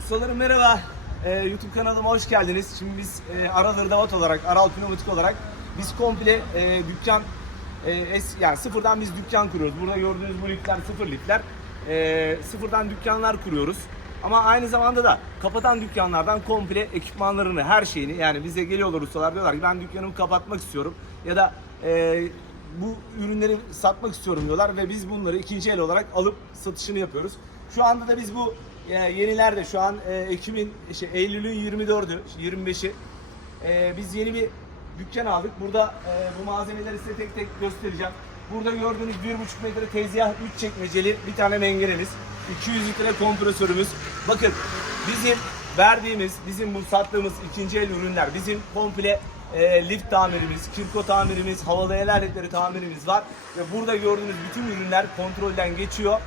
Ustalarım merhaba. Ee, YouTube kanalıma hoş geldiniz. Şimdi biz e, Aral Hırdavat olarak, Aral Pneumatik olarak biz komple e, dükkan e, es, yani sıfırdan biz dükkan kuruyoruz. Burada gördüğünüz bu lifler sıfır lifler. E, sıfırdan dükkanlar kuruyoruz. Ama aynı zamanda da kapatan dükkanlardan komple ekipmanlarını, her şeyini yani bize geliyorlar ustalar diyorlar ki ben dükkanımı kapatmak istiyorum ya da e, bu ürünleri satmak istiyorum diyorlar ve biz bunları ikinci el olarak alıp satışını yapıyoruz. Şu anda da biz bu e, yenilerde şu an e, Ekim'in işte Eylül'ün 24'ü, 25'i e, biz yeni bir dükkan aldık. Burada e, bu malzemeleri size tek tek göstereceğim. Burada gördüğünüz 1,5 metre tezgah 3 çekmeceli bir tane mengenemiz. 200 litre kompresörümüz. Bakın bizim verdiğimiz, bizim bu sattığımız ikinci el ürünler, bizim komple e, lift tamirimiz, kirko tamirimiz, havalı el aletleri tamirimiz var. Ve burada gördüğünüz bütün ürünler kontrolden geçiyor.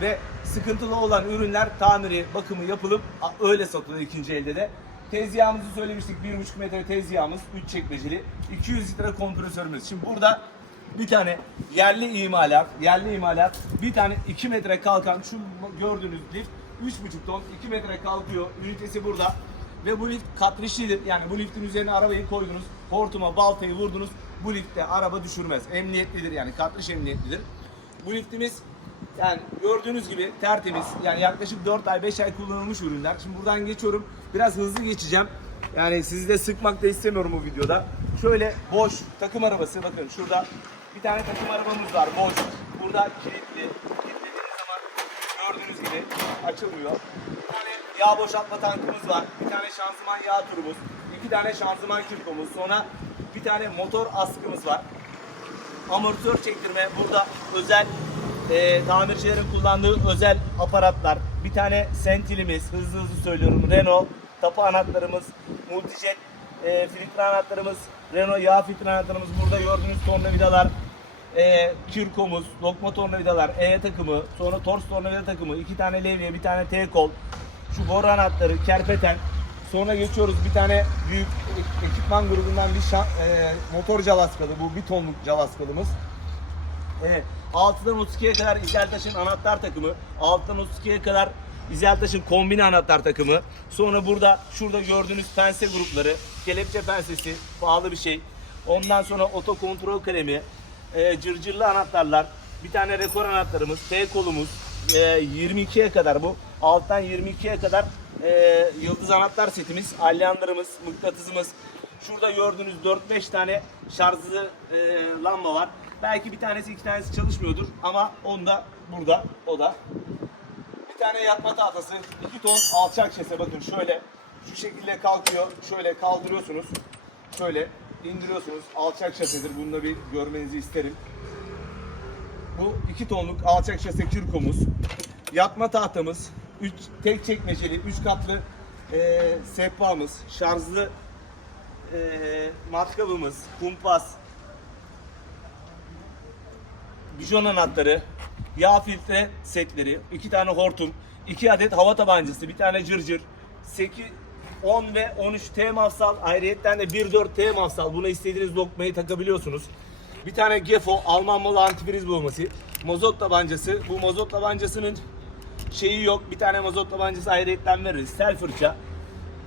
Ve sıkıntılı olan ürünler tamiri, bakımı yapılıp öyle satılıyor ikinci elde de. Tezgahımızı söylemiştik 1,5 metre tezgahımız 3 çekmeceli 200 litre kompresörümüz. Şimdi burada bir tane yerli imalat, yerli imalat bir tane 2 metre kalkan şu gördüğünüz lift 3,5 ton 2 metre kalkıyor. Ünitesi burada. Ve bu lift katrişlidir. Yani bu liftin üzerine arabayı koydunuz. Hortuma baltayı vurdunuz. Bu liftte araba düşürmez. Emniyetlidir yani katriş emniyetlidir. Bu liftimiz yani gördüğünüz gibi tertemiz. Yani yaklaşık 4 ay 5 ay kullanılmış ürünler. Şimdi buradan geçiyorum. Biraz hızlı geçeceğim. Yani sizi de sıkmak da istemiyorum bu videoda. Şöyle boş takım arabası bakın şurada bir tane takım arabamız var boş. Burada kilitli. Kilitlediğiniz zaman gördüğünüz gibi açılmıyor. Bir tane yağ boşaltma tankımız var. Bir tane şanzıman yağ turumuz. iki tane şanzıman kirkomuz. Sonra bir tane motor askımız var amortisör çektirme burada özel e, tamircilerin kullandığı özel aparatlar. Bir tane sentilimiz hızlı hızlı söylüyorum. Renault tapı anahtarımız, multijet e, filtre anahtarımız, Renault yağ filtre anahtarımız. Burada gördüğünüz tornavidalar, e, kirkomuz, lokma tornavidalar, E takımı, sonra tors tornavida takımı, iki tane levye, bir tane T kol, şu boru anahtarı, kerpeten, Sonra geçiyoruz bir tane büyük e- ekipman grubundan bir şa- e, motor cavaskalı. Bu bir tonluk cavaskalımız. Evet. 6'dan 32'ye kadar İzeltaş'ın anahtar takımı. 6'dan 32'ye kadar İzeltaş'ın kombine anahtar takımı. Sonra burada şurada gördüğünüz pense grupları. Kelepçe pensesi pahalı bir şey. Ondan sonra oto kontrol kalemi. E, cırcırlı anahtarlar. Bir tane rekor anahtarımız. T kolumuz. E, 22'ye kadar bu. Alttan 22'ye kadar e, yıldız anahtar setimiz. Alyanlarımız, mıknatısımız. Şurada gördüğünüz 4-5 tane şarjlı e, lamba var. Belki bir tanesi iki tanesi çalışmıyordur ama onda burada o da. Bir tane yatma tahtası 2 ton alçak şese bakın şöyle şu şekilde kalkıyor. Şöyle kaldırıyorsunuz. Şöyle indiriyorsunuz. Alçak şasedir. Bunu da bir görmenizi isterim. Bu 2 tonluk alçak şase kürkomuz. Yatma tahtamız. 3 tek çekmeceli 3 katlı e, sehpamız. Şarjlı e, matkabımız, kumpas, bijon anahtarı, yağ filtre setleri, iki tane hortum, iki adet hava tabancası, bir tane cırcır, 8, 10 ve 13 T mafsal, ayrıyetten de 1.4 T mafsal. Buna istediğiniz lokmayı takabiliyorsunuz. Bir tane Gefo, Alman malı antifriz bulması, mazot tabancası. Bu mazot tabancasının şeyi yok. Bir tane mazot tabancası ayrıyetten veririz. Sel fırça.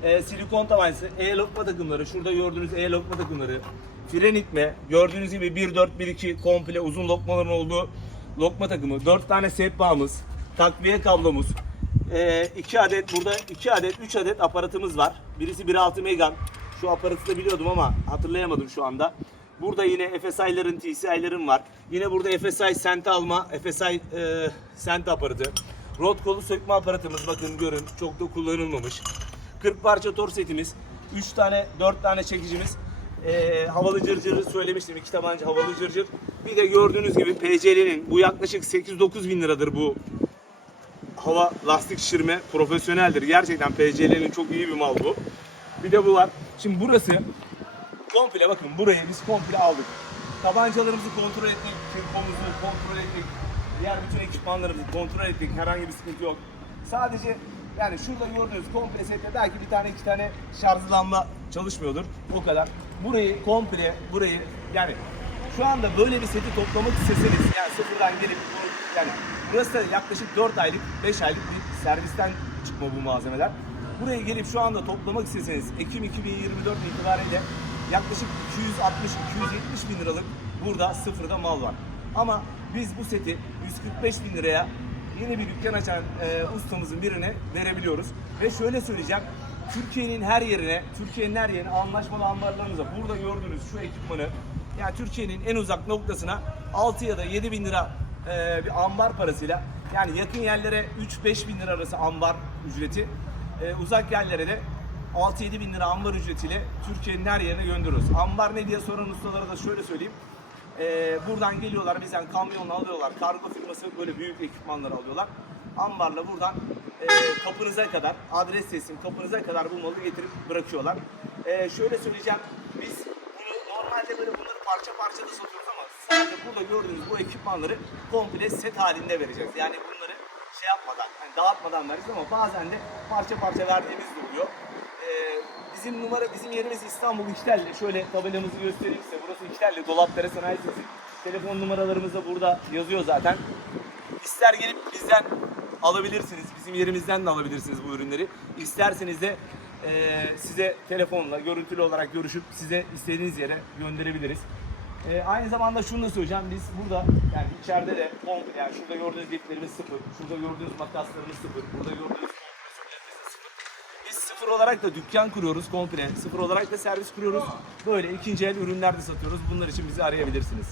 E, silikon tabancası, e-lokma takımları, şurada gördüğünüz e-lokma takımları, fren itme, gördüğünüz gibi 1-4-1-2 komple uzun lokmaların olduğu lokma takımı, 4 tane sehpamız, takviye kablomuz, 2 adet burada 2 adet 3 adet aparatımız var. Birisi 1.6 Megan. Şu aparatı da biliyordum ama hatırlayamadım şu anda. Burada yine FSI'ların, TCI'ların var. Yine burada FSI sent alma, FSI e, sent aparatı. Rot kolu sökme aparatımız bakın görün çok da kullanılmamış. 40 parça tor setimiz, 3 tane 4 tane çekicimiz, Ee, havalı cırcırı söylemiştim. iki tabanca havalı cırcır. Bir de gördüğünüz gibi PCL'nin bu yaklaşık 8-9 bin liradır bu hava lastik şişirme profesyoneldir. Gerçekten PCL'nin çok iyi bir mal bu. Bir de bu var. Şimdi burası komple bakın burayı biz komple aldık. Tabancalarımızı kontrol ettik, kirpomuzu kontrol ettik. Diğer bütün ekipmanlarımızı kontrol ettik. Herhangi bir sıkıntı yok. Sadece yani şurada gördüğünüz komple sette belki bir tane iki tane şarjlı lamba çalışmıyordur. O kadar. Burayı komple burayı yani şu anda böyle bir seti toplamak isteseniz yani sıfırdan gelip yani burası da yaklaşık 4 aylık 5 aylık bir servisten çıkma bu malzemeler. Buraya gelip şu anda toplamak isteseniz Ekim 2024 itibariyle yaklaşık 260-270 bin liralık burada sıfırda mal var. Ama biz bu seti 145 bin liraya yeni bir dükkan açan e, ustamızın birine verebiliyoruz. Ve şöyle söyleyeceğim. Türkiye'nin her yerine, Türkiye'nin her yerine anlaşmalı ambarlarımıza burada gördüğünüz şu ekipmanı yani Türkiye'nin en uzak noktasına 6 ya da 7 bin lira e, bir ambar parasıyla yani yakın yerlere 3-5 bin lira arası ambar ücreti e, uzak yerlere de 6-7 bin lira ambar ücretiyle Türkiye'nin her yerine gönderiyoruz. Ambar ne diye soran ustalara da şöyle söyleyeyim. Ee, buradan geliyorlar bizden kamyonla alıyorlar. Kargo firması böyle büyük ekipmanları alıyorlar. Ambarla buradan e, kapınıza kadar, adres teslim kapınıza kadar bu malı getirip bırakıyorlar. Ee, şöyle söyleyeceğim. Biz bunu normalde böyle bunları parça parça da satıyoruz ama sadece burada gördüğünüz bu ekipmanları komple set halinde vereceğiz. Yani bunları şey yapmadan, hani dağıtmadan vereceğiz ama bazen de parça parça verdiğimiz de oluyor. Ee, bizim numara, bizim yerimiz İstanbul İçtelli. Şöyle tabelamızı göstereyim size. Burası İçtelli, Dolapdere Sanayi Sitesi. Telefon numaralarımız da burada yazıyor zaten. İster gelip bizden alabilirsiniz. Bizim yerimizden de alabilirsiniz bu ürünleri. İsterseniz de e, size telefonla, görüntülü olarak görüşüp size istediğiniz yere gönderebiliriz. E, aynı zamanda şunu da söyleyeceğim. Biz burada yani içeride de yani şurada gördüğünüz liflerimiz sıfır. Şurada gördüğünüz makaslarımız sıfır. Burada gördüğünüz. Biz sıfır olarak da dükkan kuruyoruz komple. Sıfır olarak da servis kuruyoruz. Böyle ikinci el ürünler de satıyoruz. Bunlar için bizi arayabilirsiniz.